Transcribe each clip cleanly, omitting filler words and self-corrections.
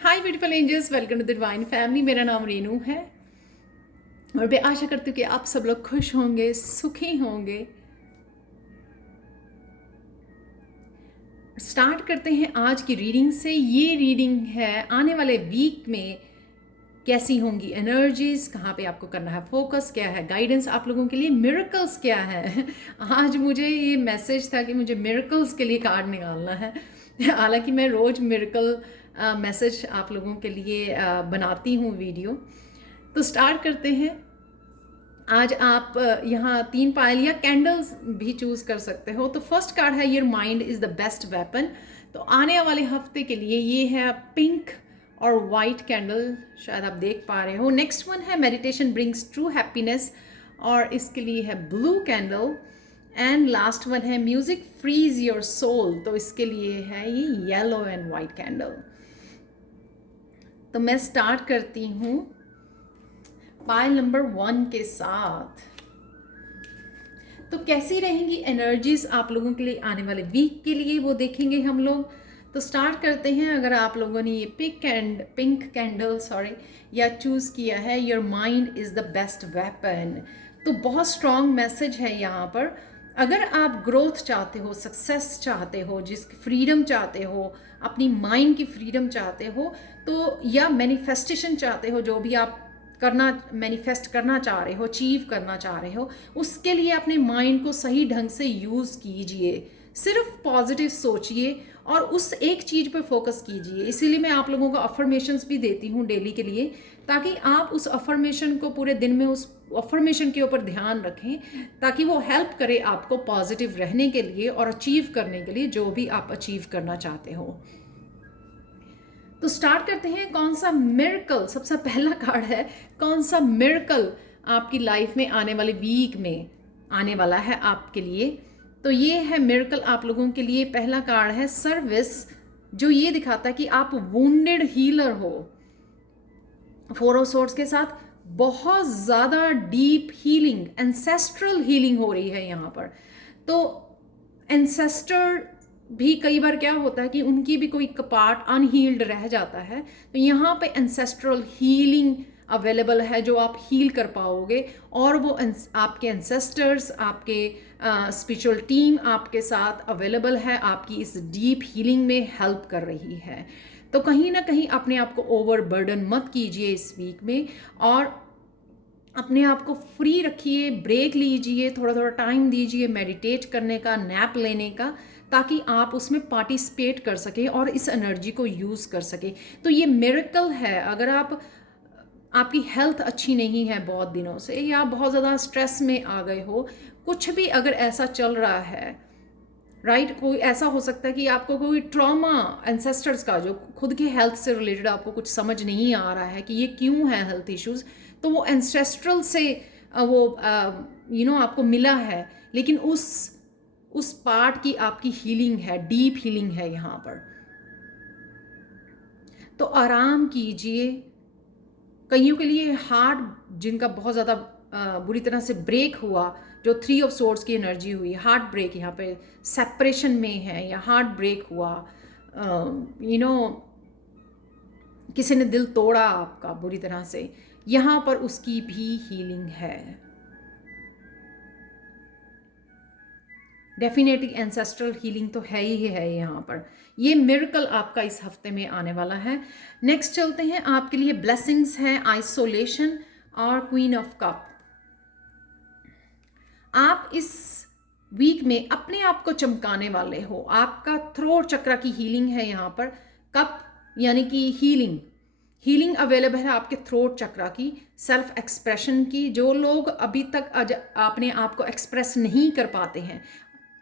Hi beautiful angels, welcome to the divine family. मेरा नाम रेनू है और मैं आशा करती हूँ कि आप सब लोग खुश होंगे, सुखी होंगे। स्टार्ट करते हैं आज की रीडिंग से। ये रीडिंग है आने वाले वीक में कैसी होंगी एनर्जीज, कहाँ पे आपको करना है फोकस, क्या है गाइडेंस आप लोगों के लिए, मिरेकल्स क्या है। आज मुझे ये मैसेज था कि मुझे मिरेकल्स के लिए कार्ड निकालना है। हालांकि मैं रोज़ मिरेकल मैसेज आप लोगों के लिए बनाती हूँ वीडियो। तो स्टार्ट करते हैं। आज आप यहाँ 3 पायल या कैंडल्स भी चूज़ कर सकते हो। तो फर्स्ट कार्ड है your mind is the best weapon. तो आने वाले हफ्ते के लिए ये है पिंक और वाइट कैंडल, शायद आप देख पा रहे हो। नेक्स्ट वन है मेडिटेशन ब्रिंग्स ट्रू हैप्पीनेस और इसके लिए है blue candle. And last one है म्यूजिक फ्रीज योर सोल, तो इसके लिए है ये येलो एंड वाइट कैंडल। तो मैं स्टार्ट करती हूँ पायल नंबर 1 के साथ। तो कैसी रहेंगी एनर्जीज आप लोगों के लिए आने वाले वीक के लिए, वो देखेंगे हम लोग। तो स्टार्ट करते हैं। अगर आप लोगों ने ये पिंक कैंडल या चूज़ किया है your mind is the best weapon, तो बहुत स्ट्रॉन्ग मैसेज है यहाँ पर। अगर आप ग्रोथ चाहते हो, सक्सेस चाहते हो, जिसकी फ्रीडम चाहते हो, अपनी माइंड की फ्रीडम चाहते हो, तो या मैनिफेस्टेशन चाहते हो, जो भी आप करना मैनिफेस्ट करना चाह रहे हो, अचीव करना चाह रहे हो, उसके लिए अपने माइंड को सही ढंग से यूज़ कीजिए। सिर्फ पॉजिटिव सोचिए और उस एक चीज़ पे फोकस कीजिए। इसीलिए मैं आप लोगों को अफर्मेशंस भी देती हूँ डेली के लिए, ताकि आप उस अफर्मेशन को पूरे दिन में उस अफर्मेशन के ऊपर ध्यान रखें, ताकि वो हेल्प करे आपको पॉजिटिव रहने के लिए और अचीव करने के लिए जो भी आप अचीव करना चाहते हो। तो स्टार्ट करते हैं। कौन सा मिरेकल, सबसे पहला कार्ड है, कौन सा मिरेकल आपकी लाइफ में आने वाले वीक में आने वाला है आपके लिए। तो ये है मिरेकल आप लोगों के लिए। पहला कार्ड है सर्विस, जो ये दिखाता है कि आप वुंडेड हीलर हो। 4 ऑफ सोर्ड्स के साथ बहुत ज़्यादा डीप हीलिंग, एंसेस्ट्रल हीलिंग हो रही है यहाँ पर। तो एंसेस्टर भी कई बार क्या होता है कि उनकी भी कोई पार्ट अनहील्ड रह जाता है, तो यहाँ पे एंसेस्ट्रल हीलिंग अवेलेबल है जो आप हील कर पाओगे। और वो आपके एंसेस्टर्स, आपके स्पिरिचुअल टीम आपके साथ अवेलेबल है, आपकी इस डीप हीलिंग में हेल्प कर रही है। तो कहीं ना कहीं अपने आप को ओवरबर्डन मत कीजिए इस वीक में, और अपने आप को फ्री रखिए, ब्रेक लीजिए, थोड़ा थोड़ा टाइम दीजिए मेडिटेट करने का, नैप लेने का, ताकि आप उसमें पार्टिसिपेट कर सके और इस एनर्जी को यूज़ कर सके। तो ये मिरेकल है। अगर आपकी हेल्थ अच्छी नहीं है बहुत दिनों से, या बहुत ज़्यादा स्ट्रेस में आ गए हो, कुछ भी अगर ऐसा चल रहा है, राइट, कोई ऐसा हो सकता है कि आपको कोई ट्रॉमा एंसेस्टर्स का, जो खुद के हेल्थ से रिलेटेड आपको कुछ समझ नहीं आ रहा है कि ये क्यों है हेल्थ इश्यूज, तो वो एंसेस्ट्रल से वो आपको मिला है, लेकिन उस पार्ट की आपकी हीलिंग है, डीप हीलिंग है यहाँ पर। तो आराम कीजिए। कईयों के लिए हार्ट, जिनका बहुत ज़्यादा बुरी तरह से ब्रेक हुआ, जो 3 ऑफ सोर्ड्स की एनर्जी हुई, हार्ट ब्रेक यहाँ पे सेपरेशन में है, या हार्ट ब्रेक हुआ, किसी ने दिल तोड़ा आपका बुरी तरह से, यहाँ पर उसकी भी हीलिंग है। डेफिनेटली एंसेस्ट्रल हीलिंग तो है ही है यहाँ पर। ये मिरेकल आपका इस हफ्ते में आने वाला है। नेक्स्ट चलते हैं। आपके लिए ब्लेसिंग्स हैं आइसोलेशन और क्वीन ऑफ कप। आप इस वीक में अपने आप को चमकाने वाले हो। आपका थ्रोट चक्र की हीलिंग है यहाँ पर। कप यानी कि हीलिंग अवेलेबल है आपके थ्रोट चक्र की, सेल्फ एक्सप्रेशन की। जो लोग अभी तक अपने आप को एक्सप्रेस नहीं कर पाते हैं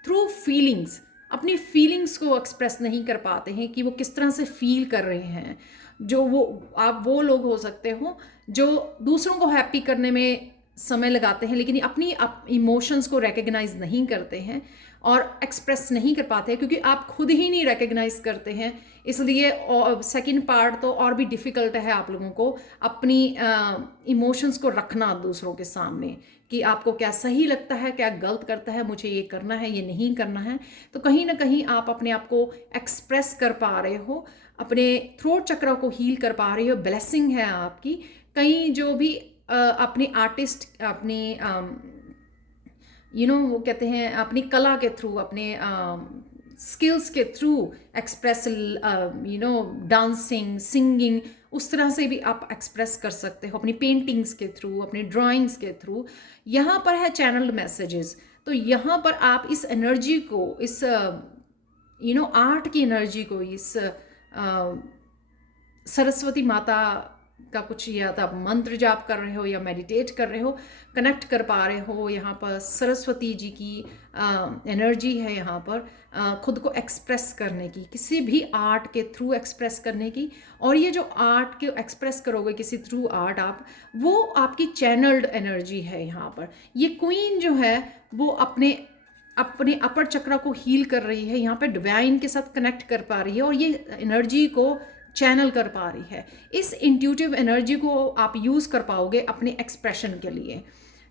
थ्रू फीलिंग्स, अपनी फीलिंग्स को एक्सप्रेस नहीं कर पाते हैं कि वो किस तरह से फील कर रहे हैं, जो आप वो लोग हो सकते हो जो दूसरों को हैप्पी करने में समय लगाते हैं, लेकिन अपनी इमोशंस को रिकग्नाइज नहीं करते हैं और एक्सप्रेस नहीं कर पाते हैं, क्योंकि आप खुद ही नहीं रिकग्नाइज करते हैं। इसलिए सेकंड पार्ट तो और भी डिफ़िकल्ट है आप लोगों को अपनी इमोशंस को रखना दूसरों के सामने, कि आपको क्या सही लगता है, क्या गलत करता है, मुझे ये करना है, ये नहीं करना है। तो कहीं ना कहीं आप अपने आप को एक्सप्रेस कर पा रहे हो। अपने थ्रोट चक्र को हील कर पा रही हो, ब्लेसिंग है आपकी। कई जो भी अपने आर्टिस्ट अपनी वो कहते हैं अपनी कला के थ्रू, अपने स्किल्स के थ्रू एक्सप्रेस, डांसिंग, सिंगिंग, उस तरह से भी आप एक्सप्रेस कर सकते हो अपनी पेंटिंग्स के थ्रू, अपनी ड्राइंग्स के थ्रू। यहाँ पर है चैनल्ड मैसेजेस। तो यहाँ पर आप इस एनर्जी को, इस आर्ट की एनर्जी को, इस सरस्वती माता का कुछ, या तो आप मंत्र जाप कर रहे हो या मेडिटेट कर रहे हो, कनेक्ट कर पा रहे हो। यहाँ पर सरस्वती जी की एनर्जी है, यहाँ पर खुद को एक्सप्रेस करने की, किसी भी आर्ट के थ्रू एक्सप्रेस करने की। और ये जो आर्ट के एक्सप्रेस करोगे किसी थ्रू आर्ट आप, वो आपकी चैनल्ड एनर्जी है। यहाँ पर ये क्वीन जो है वो अपने अपर चक्र को हील कर रही है, यहाँ पे डिवाइन के साथ कनेक्ट कर पा रही है और ये एनर्जी को चैनल कर पा रही है। इस इंट्यूटिव एनर्जी को आप यूज़ कर पाओगे अपने एक्सप्रेशन के लिए।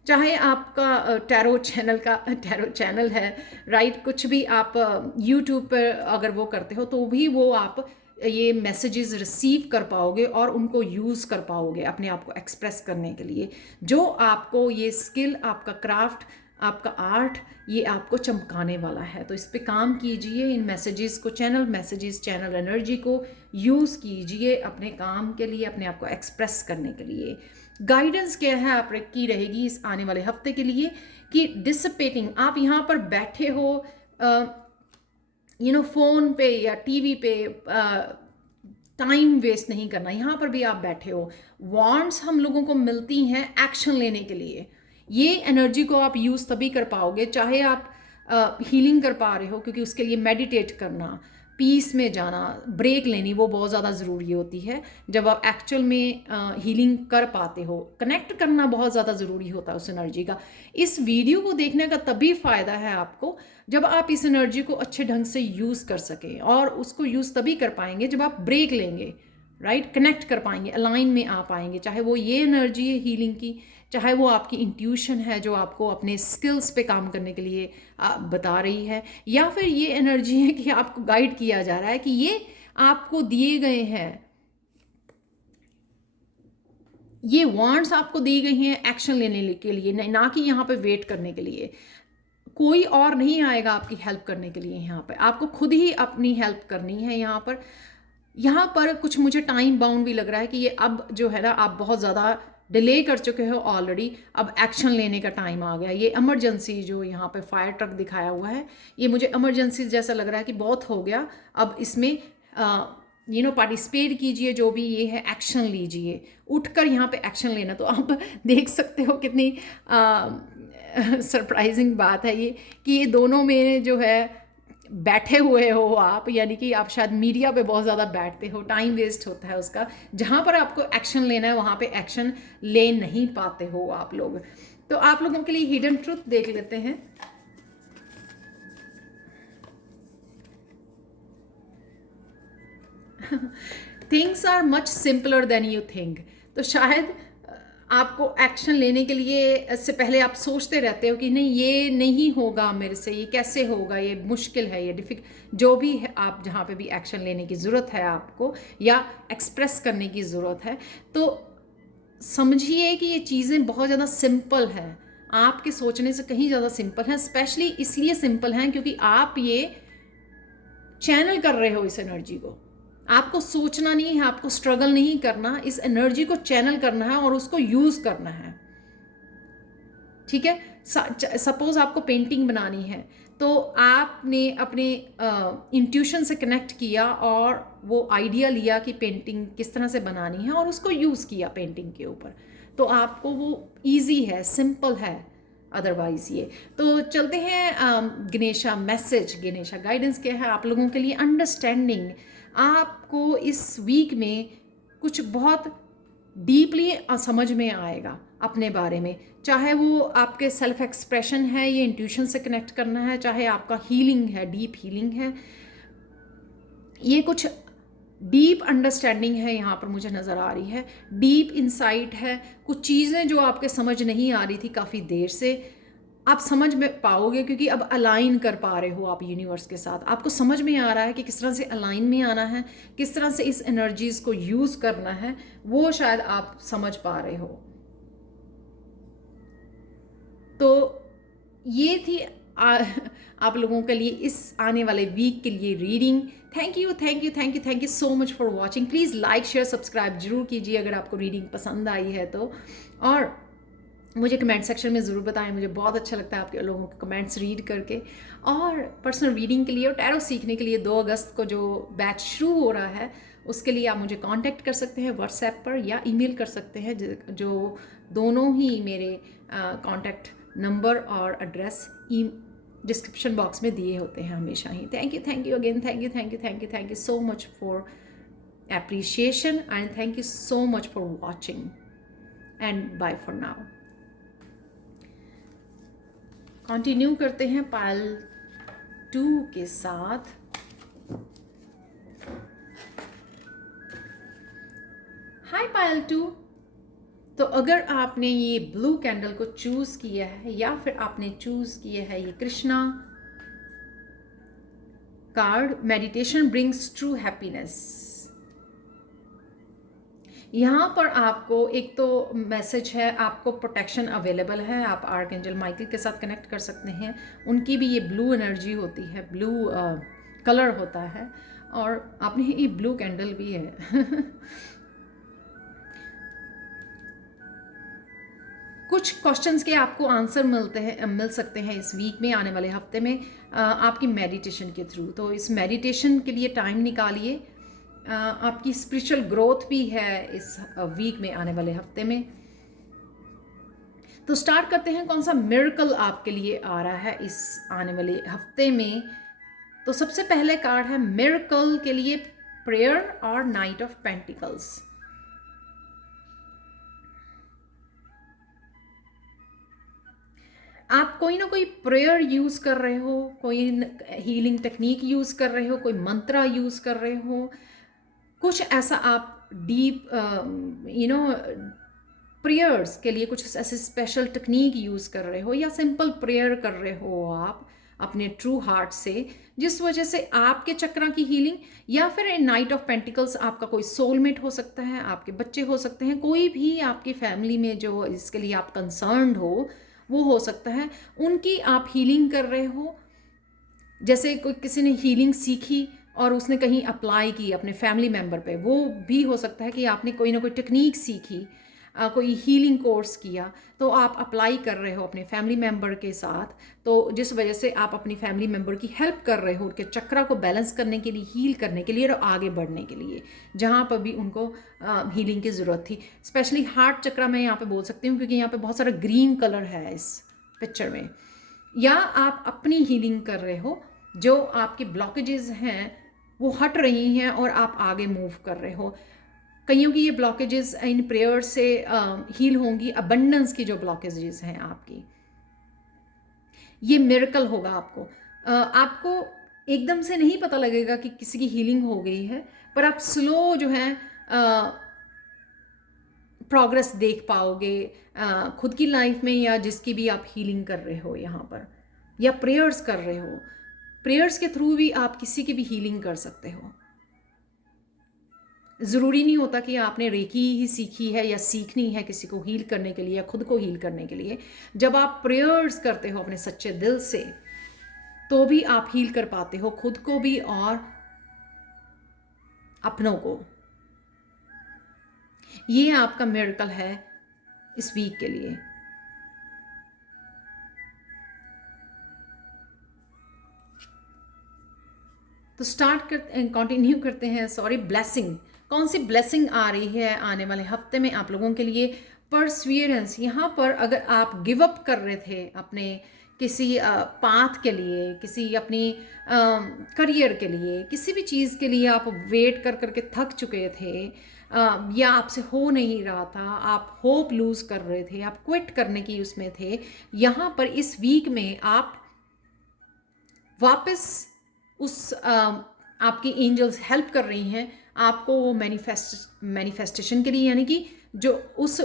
चाहे आपका टैरो चैनल है, राइट, कुछ भी आप यूट्यूब पर अगर वो करते हो तो भी वो आप ये मैसेजेस रिसीव कर पाओगे और उनको यूज़ कर पाओगे अपने आप को एक्सप्रेस करने के लिए। जो आपको ये स्किल, आपका क्राफ्ट, आपका आर्ट, ये आपको चमकाने वाला है। तो इस पे काम कीजिए, इन मैसेजेस को, चैनल एनर्जी को यूज़ कीजिए अपने काम के लिए, अपने आप को एक्सप्रेस करने के लिए। गाइडेंस क्या है आपकी रहेगी इस आने वाले हफ्ते के लिए कि डिसिपेटिंग, आप यहाँ पर बैठे हो फ़ोन पे या टीवी पे, टाइम वेस्ट नहीं करना। यहाँ पर भी आप बैठे हो, वांट्स हम लोगों को मिलती हैं एक्शन लेने के लिए। ये एनर्जी को आप यूज़ तभी कर पाओगे चाहे आप हीलिंग कर पा रहे हो, क्योंकि उसके लिए मेडिटेट करना, पीस में जाना, ब्रेक लेनी, वो बहुत ज़्यादा ज़रूरी होती है। जब आप एक्चुअल में हीलिंग कर पाते हो, कनेक्ट करना बहुत ज़्यादा ज़रूरी होता है उस एनर्जी का। इस वीडियो को देखने का तभी फ़ायदा है आपको जब आप इस एनर्जी को अच्छे ढंग से यूज़ कर सकें, और उसको यूज़ तभी कर पाएंगे जब आप ब्रेक लेंगे, राइट, कनेक्ट कर पाएंगे, अलाइन में आ पाएंगे। चाहे वो ये एनर्जी है हीलिंग की, चाहे वो आपकी इंट्यूशन है जो आपको अपने स्किल्स पे काम करने के लिए बता रही है, या फिर ये एनर्जी है कि आपको गाइड किया जा रहा है कि ये आपको दिए गए हैं, ये वांट्स आपको दी गई हैं एक्शन लेने के लिए, ना कि यहाँ पे वेट करने के लिए। कोई और नहीं आएगा आपकी हेल्प करने के लिए, यहाँ पे आपको खुद ही अपनी हेल्प करनी है। यहाँ पर कुछ मुझे टाइम बाउंड भी लग रहा है कि ये अब जो है ना, आप बहुत ज़्यादा डिले कर चुके हो ऑलरेडी, अब एक्शन लेने का टाइम आ गया। ये इमरजेंसी जो यहाँ पे फायर ट्रक दिखाया हुआ है, ये मुझे इमरजेंसी जैसा लग रहा है कि बहुत हो गया, अब इसमें पार्टिसिपेट कीजिए, जो भी ये है एक्शन लीजिए, उठकर यहाँ पे एक्शन लेना। तो आप देख सकते हो कितनी सरप्राइजिंग बात है ये कि ये दोनों में जो है बैठे हुए हो आप, यानी कि आप शायद मीडिया पे बहुत ज़्यादा बैठते हो, टाइम वेस्ट होता है उसका। जहाँ पर आपको एक्शन लेना है वहाँ पे एक्शन ले नहीं पाते हो आप लोग। तो आप लोगों के लिए हिडन ट्रुथ देख लेते हैं। Things are much simpler than you think. तो शायद आपको एक्शन लेने के लिए इससे पहले आप सोचते रहते हो कि नहीं, ये नहीं होगा मेरे से, ये कैसे होगा, ये मुश्किल है, ये जो भी है, आप जहाँ पे भी एक्शन लेने की ज़रूरत है आपको, या एक्सप्रेस करने की ज़रूरत है, तो समझिए कि ये चीज़ें बहुत ज़्यादा सिंपल हैं, आपके सोचने से कहीं ज़्यादा सिंपल हैं। स्पेशली इसलिए सिंपल हैं क्योंकि आप ये चैनल कर रहे हो इस एनर्जी को। आपको सोचना नहीं है, आपको स्ट्रगल नहीं करना, इस एनर्जी को चैनल करना है और उसको यूज़ करना है। ठीक है, सपोज आपको पेंटिंग बनानी है, तो आपने अपने इंट्यूशन से कनेक्ट किया और वो आइडिया लिया कि पेंटिंग किस तरह से बनानी है और उसको यूज़ किया पेंटिंग के ऊपर, तो आपको वो ईजी है, सिंपल है। अदरवाइज ये तो चलते हैं गणेशा मैसेज, गणेशा गाइडेंस क्या है आप लोगों के लिए। अंडरस्टैंडिंग, आपको इस वीक में कुछ बहुत डीपली समझ में आएगा अपने बारे में, चाहे वो आपके सेल्फ एक्सप्रेशन है, ये इंट्यूशन से कनेक्ट करना है, चाहे आपका हीलिंग है, डीप हीलिंग है, ये कुछ डीप अंडरस्टैंडिंग है यहाँ पर मुझे नज़र आ रही है, डीप इंसाइट है। कुछ चीज़ें जो आपके समझ नहीं आ रही थी काफ़ी देर से, आप समझ में पाओगे, क्योंकि अब अलाइन कर पा रहे हो आप यूनिवर्स के साथ। आपको समझ में आ रहा है कि किस तरह से अलाइन में आना है, किस तरह से इस एनर्जीज को यूज़ करना है, वो शायद आप समझ पा रहे हो। तो ये थी आप लोगों के लिए इस आने वाले वीक के लिए reading. Thank you thank you thank you thank you so much for watching. Please like share subscribe जरूर कीजिए अगर आपको रीडिंग पसंद आई है तो। और मुझे कमेंट सेक्शन में ज़रूर बताएं, मुझे बहुत अच्छा लगता है आपके लोगों के कमेंट्स रीड करके। और पर्सनल रीडिंग के लिए और टैरो सीखने के लिए 2 अगस्त को जो बैच शुरू हो रहा है, उसके लिए आप मुझे कांटेक्ट कर सकते हैं व्हाट्सएप पर या ईमेल कर सकते हैं, जो दोनों ही मेरे कांटेक्ट नंबर और एड्रेस डिस्क्रिप्शन बॉक्स में दिए होते हैं हमेशा ही। Thank you again, thank you so much for appreciation and thank you so much for watching and bye for now। Continue करते हैं पायल 2 के साथ। हाय पायल 2। तो अगर आपने ये ब्लू कैंडल को चूज किया है या फिर आपने चूज किया है ये Krishna card, meditation brings true happiness, यहाँ पर आपको एक तो मैसेज है, आपको प्रोटेक्शन अवेलेबल है। आप आर्कएंजल माइकल के साथ कनेक्ट कर सकते हैं, उनकी भी ये ब्लू एनर्जी होती है, ब्लू कलर होता है, और आपने ये ब्लू कैंडल भी है। कुछ क्वेश्चंस के आपको आंसर मिल सकते हैं इस वीक में, आने वाले हफ्ते में आपकी मेडिटेशन के थ्रू। तो इस मेडिटेशन के लिए टाइम निकालिए। आपकी स्पिरिचुअल ग्रोथ भी है इस वीक में, आने वाले हफ्ते में। तो स्टार्ट करते हैं, कौन सा मिरेकल आपके लिए आ रहा है इस आने वाले हफ्ते में। तो सबसे पहले कार्ड है मिरेकल के लिए प्रेयर और नाइट ऑफ पेंटिकल्स। आप कोई ना कोई प्रेयर यूज कर रहे हो, कोई हीलिंग टेक्निक यूज कर रहे हो, कोई मंत्रा यूज कर रहे हो, कुछ ऐसा आप डीप प्रेयर्स के लिए कुछ ऐसे स्पेशल टेक्निक यूज़ कर रहे हो, या सिंपल प्रेयर कर रहे हो आप अपने ट्रू हार्ट से, जिस वजह से आपके चक्रा की हीलिंग, या फिर नाइट ऑफ पेंटिकल्स आपका कोई सोलमेट हो सकता है, आपके बच्चे हो सकते हैं, कोई भी आपकी फैमिली में जो इसके लिए आप कंसर्न्ड हो वो हो सकता है, उनकी आप हीलिंग कर रहे हो। जैसे कोई किसी ने हीलिंग सीखी और उसने कहीं अप्लाई की अपने फैमिली मेम्बर पे, वो भी हो सकता है कि आपने कोई ना कोई टेक्निक सीखी, कोई हीलिंग कोर्स किया, तो आप अप्लाई कर रहे हो अपने फैमिली मेम्बर के साथ, तो जिस वजह से आप अपनी फैमिली मेम्बर की हेल्प कर रहे हो उनके चक्रा को बैलेंस करने के लिए, हील करने के लिए और आगे बढ़ने के लिए, जहाँ पर भी उनको हीलिंग की ज़रूरत थी। स्पेशली हार्ट चक्रा मैं यहाँ पे बोल सकती हूँ, क्योंकि यहाँ पे बहुत सारा ग्रीन कलर है इस पिक्चर में। या आप अपनी हीलिंग कर रहे हो, जो आपकी ब्लॉकेजेस हैं वो हट रही हैं और आप आगे मूव कर रहे हो। कईयों की ये ब्लॉकेजेस इन प्रेयर से हील होंगी, अबंडेंस की जो ब्लॉकेजेस हैं आपकी, ये मिरेकल होगा आपको। आपको एकदम से नहीं पता लगेगा कि किसी की हीलिंग हो गई है, पर आप स्लो जो है प्रोग्रेस देख पाओगे खुद की लाइफ में, या जिसकी भी आप हीलिंग कर रहे हो यहाँ पर, या प्रेयर्स कर रहे हो। प्रेयर्स के थ्रू भी आप किसी की भी हीलिंग कर सकते हो। ज़रूरी नहीं होता कि आपने रेकी ही सीखी है या सीखनी है किसी को हील करने के लिए या खुद को हील करने के लिए। जब आप प्रेयर्स करते हो अपने सच्चे दिल से, तो भी आप हील कर पाते हो खुद को भी और अपनों को। ये आपका मिरेकल है इस वीक के लिए। तो कंटिन्यू करते हैं। सॉरी, ब्लेसिंग, कौन सी ब्लेसिंग आ रही है आने वाले हफ्ते में आप लोगों के लिए? परसिवियरेंस। यहाँ पर अगर आप गिव अप कर रहे थे अपने किसी पाथ के लिए, किसी अपनी करियर के लिए, किसी भी चीज़ के लिए आप वेट कर करके थक चुके थे, या आपसे हो नहीं रहा था, आप होप लूज़ कर रहे थे, आप क्विट करने की उसमें थे, यहाँ पर इस वीक में आप वापस उस आपकी एंजल्स हेल्प कर रही हैं आपको वो मैनिफेस्टेशन के लिए, यानी कि जो उस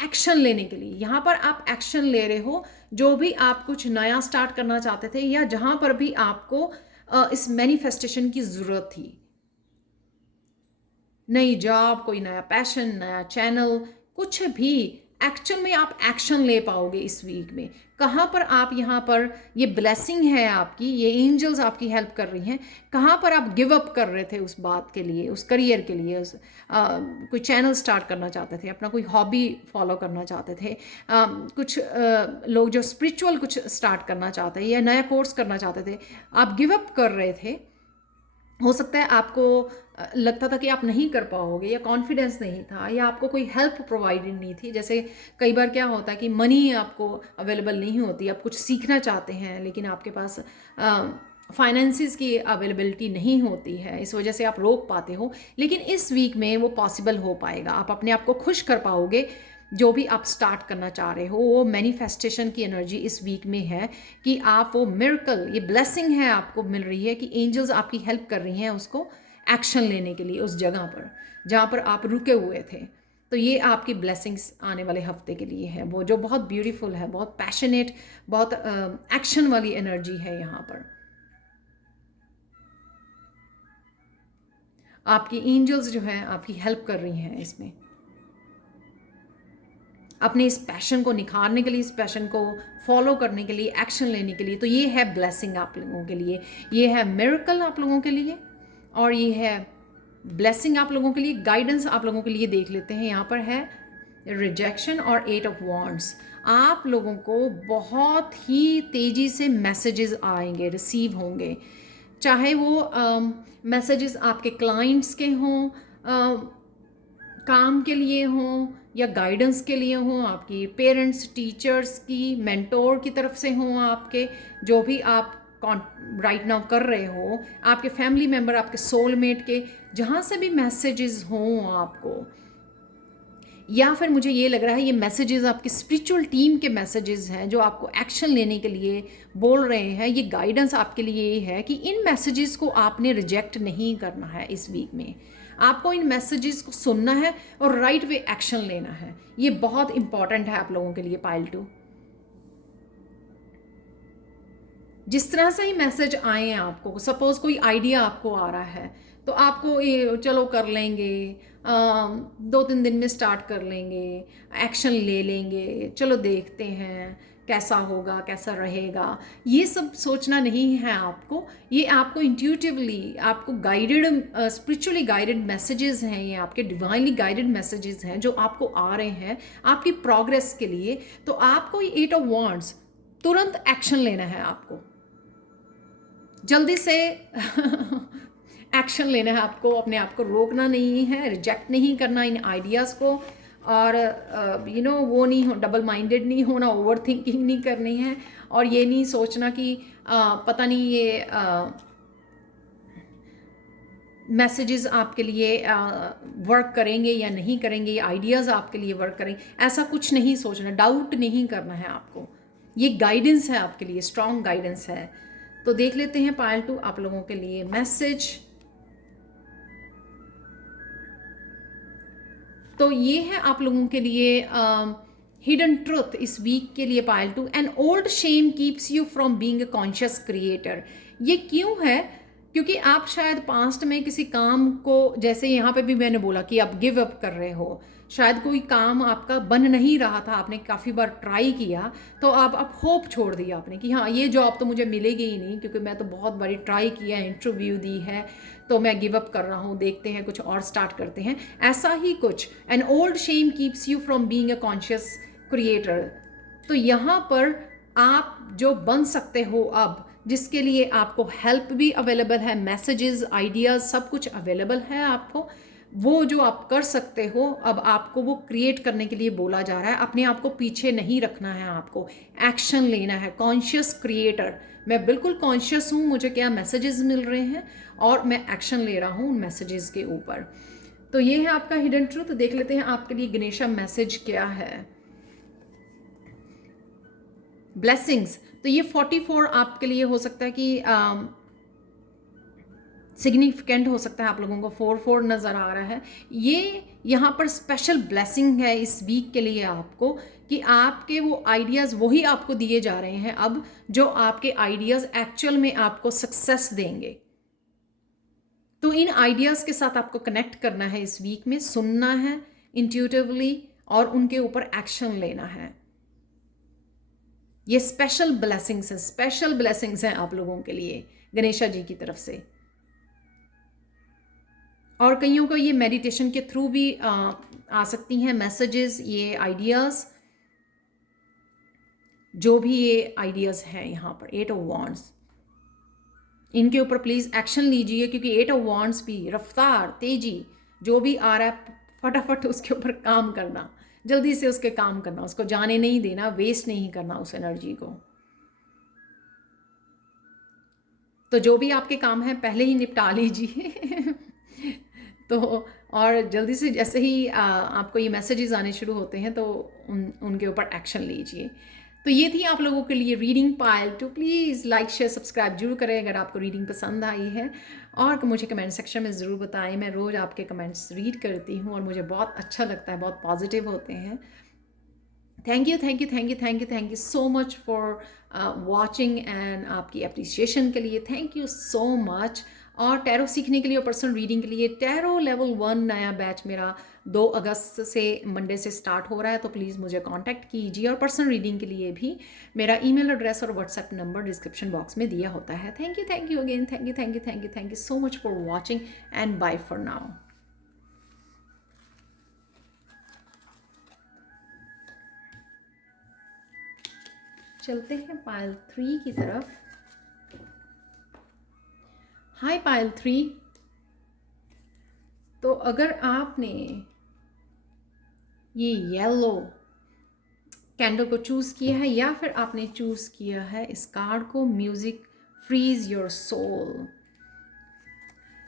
एक्शन लेने के लिए। यहाँ पर आप एक्शन ले रहे हो जो भी आप कुछ नया स्टार्ट करना चाहते थे या जहाँ पर भी आपको इस मैनिफेस्टेशन की ज़रूरत थी, नई जॉब, कोई नया पैशन, नया चैनल, कुछ भी, एक्चुअल में आप एक्शन ले पाओगे इस वीक में। कहाँ पर आप यहाँ पर ये ब्लेसिंग है आपकी, ये एंजल्स आपकी हेल्प कर रही हैं, कहाँ पर आप गिव अप कर रहे थे उस बात के लिए, उस करियर के लिए, कोई चैनल स्टार्ट करना चाहते थे, अपना कोई हॉबी फॉलो करना चाहते थे, कुछ लोग जो स्पिरिचुअल कुछ स्टार्ट करना चाहते हैं या नया कोर्स करना चाहते थे, आप गिव अप कर रहे थे। हो सकता है आपको लगता था कि आप नहीं कर पाओगे या कॉन्फिडेंस नहीं था या आपको कोई हेल्प प्रोवाइडेड नहीं थी। जैसे कई बार क्या होता है कि मनी आपको अवेलेबल नहीं होती, आप कुछ सीखना चाहते हैं लेकिन आपके पास फाइनेंसिस की अवेलेबिलिटी नहीं होती है, इस वजह से आप रोक पाते हो। लेकिन इस वीक में वो पॉसिबल हो पाएगा, आप अपने आप को खुश कर पाओगे। जो भी आप स्टार्ट करना चाह रहे हो, वो मैनिफेस्टेशन की एनर्जी इस वीक में है कि आप वो मिरेकल, ये ब्लेसिंग है आपको मिल रही है कि एंजल्स आपकी हेल्प कर रही हैं उसको एक्शन लेने के लिए, उस जगह पर जहाँ पर आप रुके हुए थे। तो ये आपकी ब्लेसिंग्स आने वाले हफ्ते के लिए है, वो जो बहुत ब्यूटीफुल है, बहुत पैशनेट, बहुत एक्शन वाली एनर्जी है। यहाँ पर आपकी एंजल्स जो है आपकी हेल्प कर रही हैं इसमें, अपने इस पैशन को निखारने के लिए, इस पैशन को फॉलो करने के लिए, एक्शन लेने के लिए। तो ये है ब्लेसिंग आप लोगों के लिए, ये है मिरेकल आप लोगों के लिए, और ये है ब्लेसिंग आप लोगों के लिए, गाइडेंस आप लोगों के लिए। देख लेते हैं, यहाँ पर है रिजेक्शन और 8 ऑफ वॉन्ड्स। आप लोगों को बहुत ही तेज़ी से मैसेजेस आएंगे, रिसीव होंगे, चाहे वो मैसेजेस आपके क्लाइंट्स के हों, काम के लिए हों या गाइडेंस के लिए हों, आपकी पेरेंट्स, टीचर्स की, मेंटोर की तरफ से हों, आपके जो भी आप राइट नाउ कर रहे हो, आपके फैमिली मेम्बर, आपके सोलमेट के, जहाँ से भी मैसेजेस हों आपको, या फिर मुझे ये लग रहा है ये मैसेजेस आपकी स्पिरिचुअल टीम के मैसेजेस हैं जो आपको एक्शन लेने के लिए बोल रहे हैं। ये गाइडेंस आपके लिए ये है कि इन मैसेजेस को आपने रिजेक्ट नहीं करना है इस वीक में, आपको इन मैसेजेस को सुनना है और राइट वे एक्शन लेना है। ये बहुत इंपॉर्टेंट है आप लोगों के लिए पाइल 2। जिस तरह से ही मैसेज आए आपको, सपोज कोई आइडिया आपको आ रहा है तो आपको ये चलो कर लेंगे, 2-3 दिन में स्टार्ट कर लेंगे, एक्शन ले लेंगे, चलो देखते हैं कैसा होगा, कैसा रहेगा, ये सब सोचना नहीं है आपको। ये आपको इंट्यूटिवली, आपको गाइडेड, स्पिरिचुअली गाइडेड मैसेजेस हैं, ये आपके डिवाइनली गाइडेड मैसेजेस हैं जो आपको आ रहे हैं आपकी प्रोग्रेस के लिए। तो आपको ये 8 ऑफ वॉन्ड्स, तुरंत एक्शन लेना है आपको, जल्दी से एक्शन लेना है आपको, अपने आप को रोकना नहीं है, रिजेक्ट नहीं करना इन आइडियाज़ को, और वो नहीं हो, डबल माइंडेड नहीं होना, ओवर थिंकिंग नहीं करनी है, और ये नहीं सोचना कि पता नहीं ये मैसेजेस आपके लिए वर्क करेंगे या नहीं करेंगे, ये आइडियाज़ आपके लिए वर्क करेंगे, ऐसा कुछ नहीं सोचना, डाउट नहीं करना है आपको। ये गाइडेंस है आपके लिए, स्ट्रॉन्ग गाइडेंस है। तो देख लेते हैं पायल 2 आप लोगों के लिए मैसेज। तो ये है आप लोगों के लिए हिडन ट्रुथ इस वीक के लिए pile 2। An old shame keeps you from being a conscious creator. ये क्यों है? क्योंकि आप शायद पास्ट में किसी काम को, जैसे यहाँ पे भी मैंने बोला कि आप गिव अप कर रहे हो, शायद कोई काम आपका बन नहीं रहा था, आपने काफ़ी बार ट्राई किया, तो आप होप छोड़ दिया आपने कि हाँ ये जॉब तो मुझे मिलेगी ही नहीं, क्योंकि मैं तो बहुत बारी ट्राई किया, इंटरव्यू दी है, तो मैं गिव अप कर रहा हूँ, देखते हैं कुछ और स्टार्ट करते हैं। ऐसा ही कुछ, an old shame keeps you from being a conscious creator. तो यहाँ पर आप जो बन सकते हो अब, जिसके लिए आपको हेल्प भी अवेलेबल है, मैसेजेस, आइडियाज़, सब कुछ अवेलेबल है आपको, वो जो आप कर सकते हो अब आपको वो क्रिएट करने के लिए बोला जा रहा है। अपने आप को पीछे नहीं रखना है, आपको एक्शन लेना है। कॉन्शियस क्रिएटर, मैं बिल्कुल कॉन्शियस हूँ मुझे क्या मैसेजेस मिल रहे हैं और मैं एक्शन ले रहा हूँ उन मैसेजेस के ऊपर। तो ये है आपका हिडन ट्रूथ। देख लेते हैं आपके लिए गणेशा मैसेज क्या है। ब्लेसिंग्स, तो ये 44 आपके लिए हो सकता है कि सिग्निफिकेंट हो सकता है आप लोगों को 4-4 नज़र आ रहा है। ये यहाँ पर स्पेशल ब्लेसिंग है इस वीक के लिए आपको, कि आपके वो आइडियाज़ वही आपको दिए जा रहे हैं अब, जो आपके आइडियाज़ एक्चुअल में आपको सक्सेस देंगे। तो इन आइडियाज़ के साथ आपको कनेक्ट करना है इस वीक में, सुनना है इंट्यूटिवली और उनके ऊपर एक्शन लेना है। ये स्पेशल ब्लेसिंग्स हैं आप लोगों के लिए गणेशा जी की तरफ से। और कईयों को ये मेडिटेशन के थ्रू भी आ सकती हैं मैसेजेस, ये आइडियाज़, जो भी ये आइडियाज़ हैं यहाँ पर 8 ऑफ वांड्स, इनके ऊपर प्लीज़ एक्शन लीजिए, क्योंकि 8 ऑफ वांड्स भी रफ्तार, तेजी, जो भी आ रहा है फटाफट उसके ऊपर काम करना, जल्दी से उसके काम करना, उसको जाने नहीं देना, वेस्ट नहीं करना उस एनर्जी को। तो जो भी आपके काम हैं पहले ही निपटा लीजिए तो और जल्दी से जैसे ही आपको ये मैसेजेस आने शुरू होते हैं तो उनके ऊपर एक्शन लीजिए। तो ये थी आप लोगों के लिए reading Payal 2। Please like share subscribe जरूर करें अगर आपको रीडिंग पसंद आई है, और मुझे कमेंट सेक्शन में ज़रूर बताएं। मैं रोज़ आपके कमेंट्स रीड करती हूँ और मुझे बहुत अच्छा लगता है, बहुत पॉजिटिव होते हैं। Thank you so much for watching and आपकी अप्रिसिएशन के लिए थैंक यू सो मच। और टैरो सीखने के लिए और पर्सनल रीडिंग के लिए टैरो लेवल 1 नया बैच मेरा 2 अगस्त से मंडे से स्टार्ट हो रहा है, तो प्लीज़ मुझे कांटेक्ट कीजिए। और पर्सनल रीडिंग के लिए भी मेरा ईमेल एड्रेस और व्हाट्सएप नंबर डिस्क्रिप्शन बॉक्स में दिया होता है। Thank you again, thank you so much for watching and bye for now. चलते हैं पायल 3 की तरफ। हाय पायल 3। तो अगर आपने ये येलो कैंडल को चूज़ किया है या फिर आपने चूज़ किया है इस कार्ड को, music frees your soul.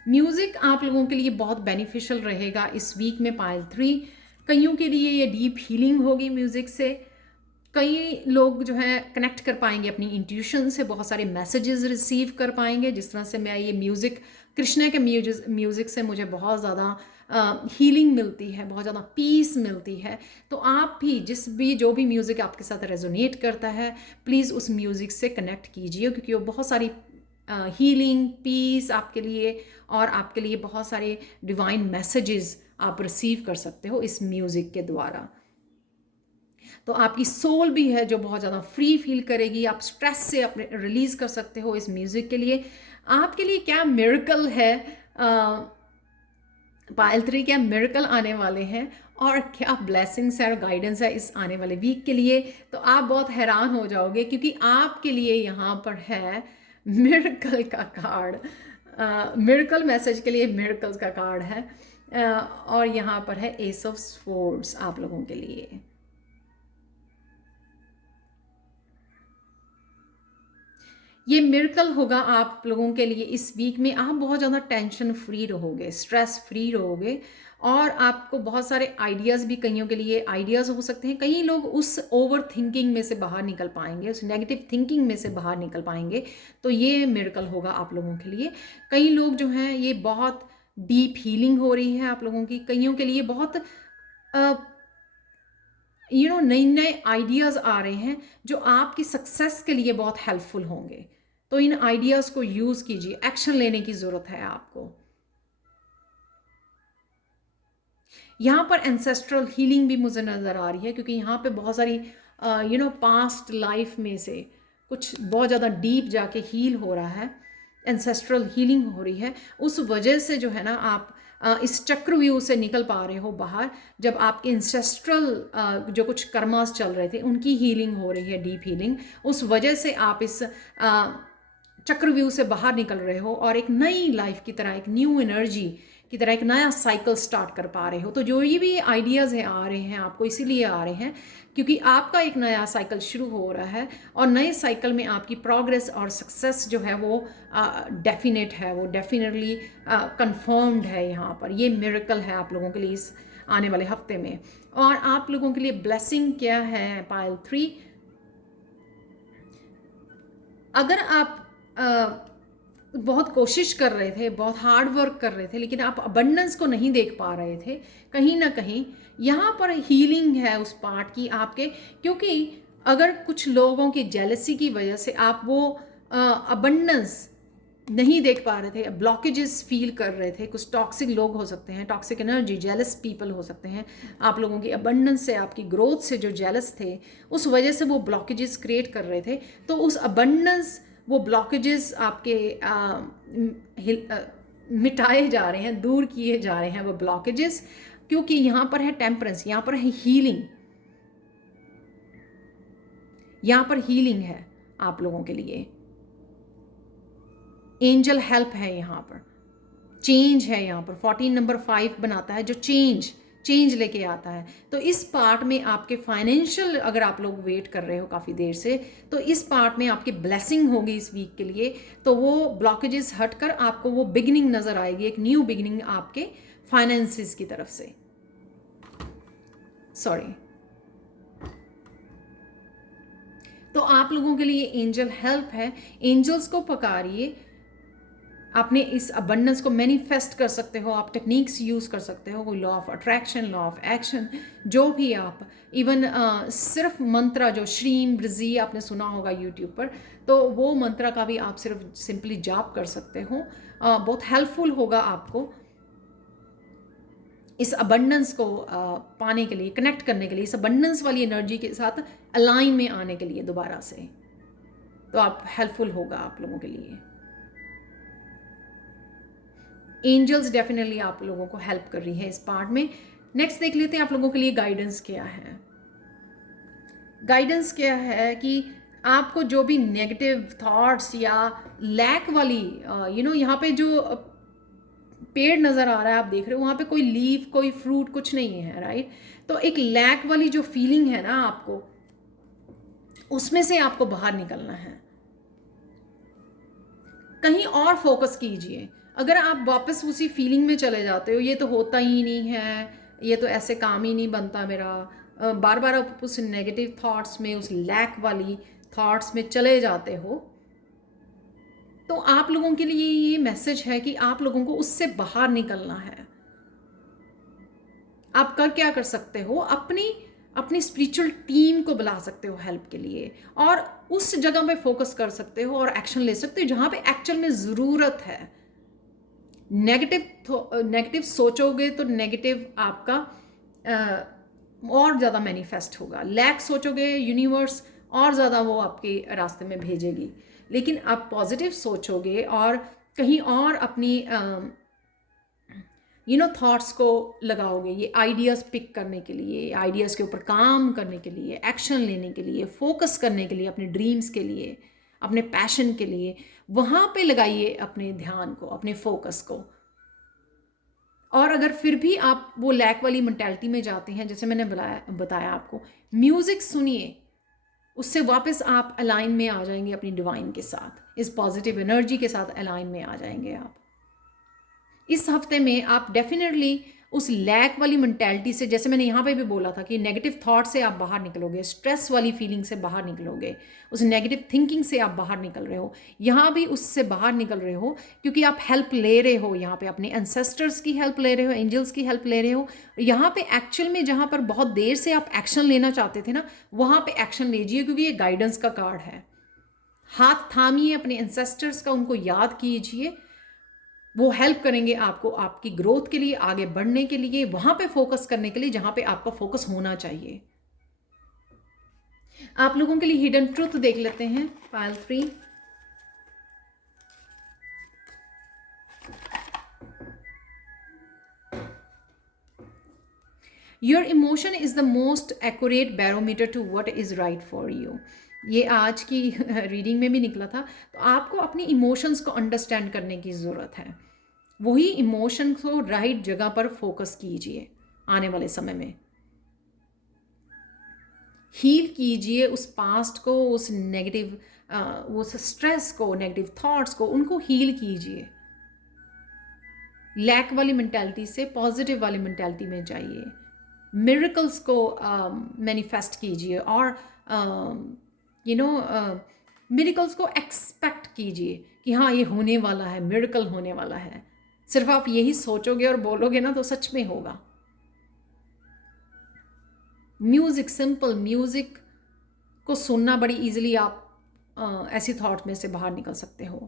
Music आप लोगों के लिए बहुत बेनिफिशियल रहेगा इस वीक में पायल 3। कईयों के लिए ये डीप हीलिंग होगी म्यूज़िक से। कई लोग जो है कनेक्ट कर पाएंगे अपनी इंट्यूशन से, बहुत सारे मैसेजेस रिसीव कर पाएंगे। जिस तरह से मैं ये म्यूज़िक, कृष्णा के म्यूज़िक से मुझे बहुत ज़्यादा हीलिंग मिलती है, बहुत ज़्यादा पीस मिलती है। तो आप भी जो भी म्यूज़िक आपके साथ रेजोनेट करता है, प्लीज़ उस म्यूज़िक से कनेक्ट कीजिए, क्योंकि वो बहुत सारी हीलिंग, पीस आपके लिए, और आपके लिए बहुत सारे डिवाइन मैसेजेस आप रिसीव कर सकते हो इस म्यूज़िक के द्वारा। तो आपकी सोल भी है जो बहुत ज़्यादा फ्री फील करेगी, आप स्ट्रेस से अपने रिलीज़ कर सकते हो इस म्यूज़िक के लिए। आपके लिए क्या मिरेकल है, पायल 3 क्या मिरेकल आने वाले हैं और क्या ब्लेसिंग्स है और गाइडेंस है इस आने वाले वीक के लिए, तो आप बहुत हैरान हो जाओगे, क्योंकि आपके लिए यहाँ पर है मिरेकल का कार्ड। मिरेकल मैसेज के लिए मिरेकल्स का कार्ड है, और यहाँ पर है एस ऑफ स्वॉर्ड्स आप लोगों के लिए। ये मिरेकल होगा आप लोगों के लिए इस वीक में। आप बहुत ज़्यादा टेंशन फ्री रहोगे, स्ट्रेस फ्री रहोगे, और आपको बहुत सारे आइडियाज़ भी, कईयों के लिए आइडियाज़ हो सकते हैं। कई लोग उस ओवर थिंकिंग में से बाहर निकल पाएंगे, उस नेगेटिव थिंकिंग में से बाहर निकल पाएंगे। तो ये मिरेकल होगा आप लोगों के लिए। कई लोग जो हैं, ये बहुत डीप हीलिंग हो रही है आप लोगों की। कईयों के लिए बहुत नए आइडियाज़ आ रहे हैं जो आपकी सक्सेस के लिए बहुत हेल्पफुल होंगे। तो इन आइडियाज़ को यूज़ कीजिए, एक्शन लेने की ज़रूरत है आपको। यहाँ पर एंसेस्ट्रल हीलिंग भी मुझे नज़र आ रही है, क्योंकि यहाँ पे बहुत सारी पास्ट लाइफ में से कुछ बहुत ज़्यादा डीप जाके हील हो रहा है, एंसेस्ट्रल हीलिंग हो रही है। उस वजह से जो है ना, आप इस चक्रव्यूह से निकल पा रहे हो बाहर, जब आपके इंसेस्ट्रल जो कुछ कर्मास चल रहे थे उनकी हीलिंग हो रही है, डीप हीलिंग। उस वजह से आप इस चक्रव्यूह से बाहर निकल रहे हो और एक नई लाइफ की तरह, एक न्यू एनर्जी की तरह एक नया साइकिल स्टार्ट कर पा रहे हो। तो जो ये भी आइडियाज़ हैं आ रहे हैं आपको, इसीलिए आ रहे हैं क्योंकि आपका एक नया साइकिल शुरू हो रहा है, और नए साइकिल में आपकी प्रोग्रेस और सक्सेस जो है वो डेफिनेट है, वो डेफिनेटली कंफर्म्ड है। यहाँ पर ये मिरेकल है आप लोगों के लिए इस आने वाले हफ्ते में। और आप लोगों के लिए ब्लेसिंग क्या है पायल 3? अगर आप बहुत कोशिश कर रहे थे, बहुत हार्ड वर्क कर रहे थे, लेकिन आप अबंडेंस को नहीं देख पा रहे थे। कहीं ना कहीं यहाँ पर हीलिंग है उस पार्ट की आपके, क्योंकि अगर कुछ लोगों की जेलसी की वजह से आप वो अबंडेंस नहीं देख पा रहे थे, ब्लॉकेजेस फील कर रहे थे, कुछ टॉक्सिक लोग हो सकते हैं, टॉक्सिक एनर्जी, जेलस पीपल हो सकते हैं, आप लोगों की अबंडेंस से, आपकी ग्रोथ से जो जेलस थे, उस वजह से वो ब्लॉकेजेस क्रिएट कर रहे थे। तो उस अबंडेंस, वो ब्लॉकेजेस आपके मिटाए जा रहे हैं, दूर किए जा रहे हैं वो ब्लॉकेजेस, क्योंकि यहाँ पर है टेम्परेंस, यहाँ पर है हीलिंग, यहाँ पर हीलिंग है आप लोगों के लिए। एंजल हेल्प है यहाँ पर, चेंज है यहाँ पर। 14 नंबर 5 बनाता है जो चेंज लेके आता है। तो इस पार्ट में आपके फाइनेंशियल, अगर आप लोग वेट कर रहे हो काफ़ी देर से, तो इस पार्ट में आपकी ब्लेसिंग होगी इस वीक के लिए। तो वो ब्लॉकेजेस हटकर आपको वो बिगिनिंग नज़र आएगी, एक न्यू बिगिनिंग आपके फाइनेंसिस की तरफ से। सॉरी। तो आप लोगों के लिए एंजल हेल्प है, एंजल्स को पकारिए, आपने इस अबंडेंस को मैनिफेस्ट कर सकते हो, आप टेक्निक्स यूज़ कर सकते हो, कोई law of attraction, law of action, जो भी आप, इवन सिर्फ मंत्रा जो श्रीम ब्रजी आपने सुना होगा यूट्यूब पर, तो वो मंत्रा का भी आप सिर्फ सिंपली जाप कर सकते हो। बहुत हेल्पफुल होगा आपको इस अबंडेंस को पाने के लिए, कनेक्ट करने के लिए, इस अबंडेंस वाली एनर्जी के साथ अलाइन में आने के लिए दोबारा से। तो आप हेल्पफुल होगा आप लोगों के लिए। एंजल्स डेफिनेटली आप लोगों को हेल्प कर रही है इस पार्ट में। नेक्स्ट देख लेते हैं आप लोगों के लिए गाइडेंस क्या है। गाइडेंस क्या है कि आपको जो भी नेगेटिव थॉट्स या लैक वाली, यहाँ पे जो पेड़ नज़र आ रहा है, आप देख रहे हो वहाँ पे कोई लीफ, कोई फ्रूट, कुछ नहीं है, राइट। तो एक लैक वाली जो फीलिंग है ना आपको, उसमें से आपको बाहर निकलना है। कहीं और फोकस कीजिए। अगर आप वापस उसी फीलिंग में चले जाते हो, ये तो होता ही नहीं है, ये तो ऐसे काम ही नहीं बनता मेरा, बार बार आप उस नेगेटिव थॉट्स में, उस लैक वाली थॉट्स में चले जाते हो, तो आप लोगों के लिए ये मैसेज है कि आप लोगों को उससे बाहर निकलना है। आप क्या कर सकते हो, अपनी स्पिरिचुअल टीम को बुला सकते हो हेल्प के लिए, और उस जगह पे फोकस कर सकते हो और एक्शन ले सकते हो जहाँ पे एक्चुअल में ज़रूरत है। नेगेटिव सोचोगे तो नेगेटिव आपका और ज़्यादा मैनिफेस्ट होगा। लैक सोचोगे, यूनिवर्स और ज़्यादा वो आपके रास्ते में भेजेगी। लेकिन आप पॉजिटिव सोचोगे और कहीं और अपनी थॉट्स को लगाओगे, ये आइडियाज़ पिक करने के लिए, आइडियाज़ के ऊपर काम करने के लिए, एक्शन लेने के लिए, फोकस करने के लिए, अपने ड्रीम्स के लिए, अपने पैशन के लिए, वहाँ पे लगाइए अपने ध्यान को, अपने फोकस को। और अगर फिर भी आप वो लैक वाली मेंटालिटी में जाते हैं, जैसे मैंने बताया आपको, म्यूज़िक सुनिए, उससे वापस आप अलाइन में आ जाएंगे अपनी डिवाइन के साथ, इस पॉजिटिव एनर्जी के साथ अलाइन में आ जाएंगे आप। इस हफ्ते में आप डेफिनेटली उस लैक वाली मेंटालिटी से, जैसे मैंने यहाँ पे भी बोला था कि नेगेटिव थॉट से आप बाहर निकलोगे, स्ट्रेस वाली फीलिंग से बाहर निकलोगे, उस नेगेटिव थिंकिंग से आप बाहर निकल रहे हो, यहाँ भी उससे बाहर निकल रहे हो, क्योंकि आप हेल्प ले रहे हो, यहाँ पे अपने एंसेस्टर्स की हेल्प ले रहे हो, एंजल्स की हेल्प ले रहे हो। यहाँ पे एक्चुअल में जहाँ पर बहुत देर से आप एक्शन लेना चाहते थे ना, वहाँ पे एक्शन लीजिए, क्योंकि ये गाइडेंस का कार्ड है। हाथ थामिए अपने एंसेस्टर्स का, उनको याद कीजिए, वो हेल्प करेंगे आपको आपकी ग्रोथ के लिए, आगे बढ़ने के लिए, वहां पे फोकस करने के लिए जहां पे आपका फोकस होना चाहिए। आप लोगों के लिए हिडन ट्रूथ देख लेते हैं, pile 3। Your emotion is the most accurate barometer to what is right for you. ये आज की रीडिंग में भी निकला था। तो आपको अपनी इमोशंस को अंडरस्टैंड करने की ज़रूरत है। वही इमोशन को राइट जगह पर फोकस कीजिए। आने वाले समय में हील कीजिए उस पास्ट को, उस नेगेटिव उस स्ट्रेस को, नेगेटिव थॉट्स को, उनको हील कीजिए। लैक वाली मेंटालिटी से पॉजिटिव वाली मेंटालिटी में जाइए। मिरेकल्स को मैनिफेस्ट कीजिए और मिरेकल्स को एक्सपेक्ट कीजिए कि हाँ ये होने वाला है, मिरेकल होने वाला है। सिर्फ आप यही सोचोगे और बोलोगे ना तो सच में होगा। म्यूज़िक, सिंपल म्यूज़िक को सुनना बड़ी इजीली आप ऐसी थॉट में से बाहर निकल सकते हो।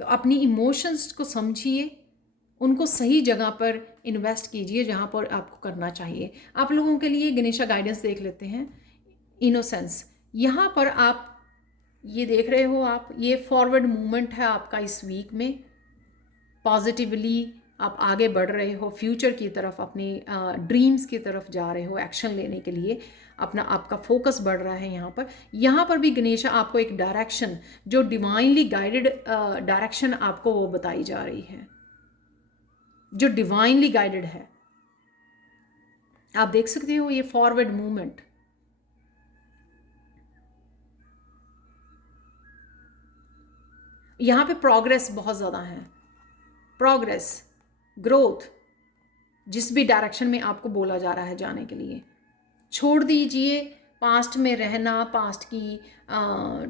तो अपनी इमोशंस को समझिए, उनको सही जगह पर इन्वेस्ट कीजिए जहाँ पर आपको करना चाहिए। आप लोगों के लिए गणेशा गाइडेंस देख लेते हैं, इनोसेंस। यहाँ पर आप ये देख रहे हो, आप ये फॉरवर्ड मूवमेंट है आपका इस वीक में। पॉजिटिवली आप आगे बढ़ रहे हो, फ्यूचर की तरफ, अपनी ड्रीम्स की तरफ जा रहे हो एक्शन लेने के लिए। अपना आपका फोकस बढ़ रहा है यहाँ पर भी गणेशा आपको एक डायरेक्शन, जो डिवाइनली गाइडेड डायरेक्शन आपको वो बताई जा रही है, जो डिवाइनली गाइडेड है। आप देख सकते हो ये फॉरवर्ड मूवमेंट। यहाँ पे प्रोग्रेस बहुत ज़्यादा है, प्रोग्रेस, ग्रोथ, जिस भी डायरेक्शन में आपको बोला जा रहा है जाने के लिए। छोड़ दीजिए पास्ट में रहना, पास्ट की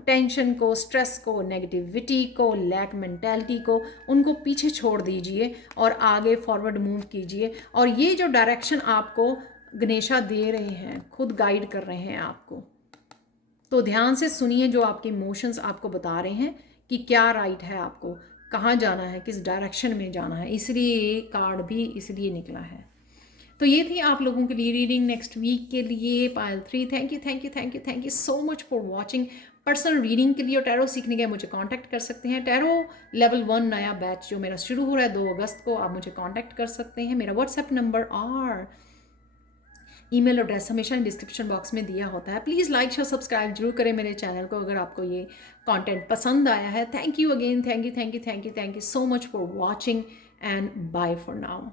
टेंशन को, स्ट्रेस को, नेगेटिविटी को, लैक मेंटालिटी को, उनको पीछे छोड़ दीजिए और आगे फॉरवर्ड मूव कीजिए। और ये जो डायरेक्शन आपको गणेशा दे रहे हैं, खुद गाइड कर रहे हैं आपको, तो ध्यान से सुनिए जो आपके इमोशंस आपको बता रहे हैं कि क्या राइट है, आपको कहाँ जाना है, किस डायरेक्शन में जाना है। इसलिए ये कार्ड भी इसलिए निकला है। तो ये थी आप लोगों के लिए रीडिंग नेक्स्ट वीक के लिए, पायल 3। Thank you thank you thank you thank you so much for watching. Personal reading के लिए और टैरो सीखने के मुझे कांटेक्ट कर सकते हैं। टैरो लेवल 1 नया बैच जो मेरा शुरू हो रहा है 2 अगस्त को, आप मुझे कांटेक्ट कर सकते हैं। मेरा व्हाट्सएप नंबर और ईमेल एड्रेस हमेशा डिस्क्रिप्शन बॉक्स में दिया होता है। प्लीज़ लाइक शेयर सब्सक्राइब जरूर करें मेरे चैनल को अगर आपको ये कंटेंट पसंद आया है। Thank you again, thank you thank you thank you thank you so much for watching and bye for now.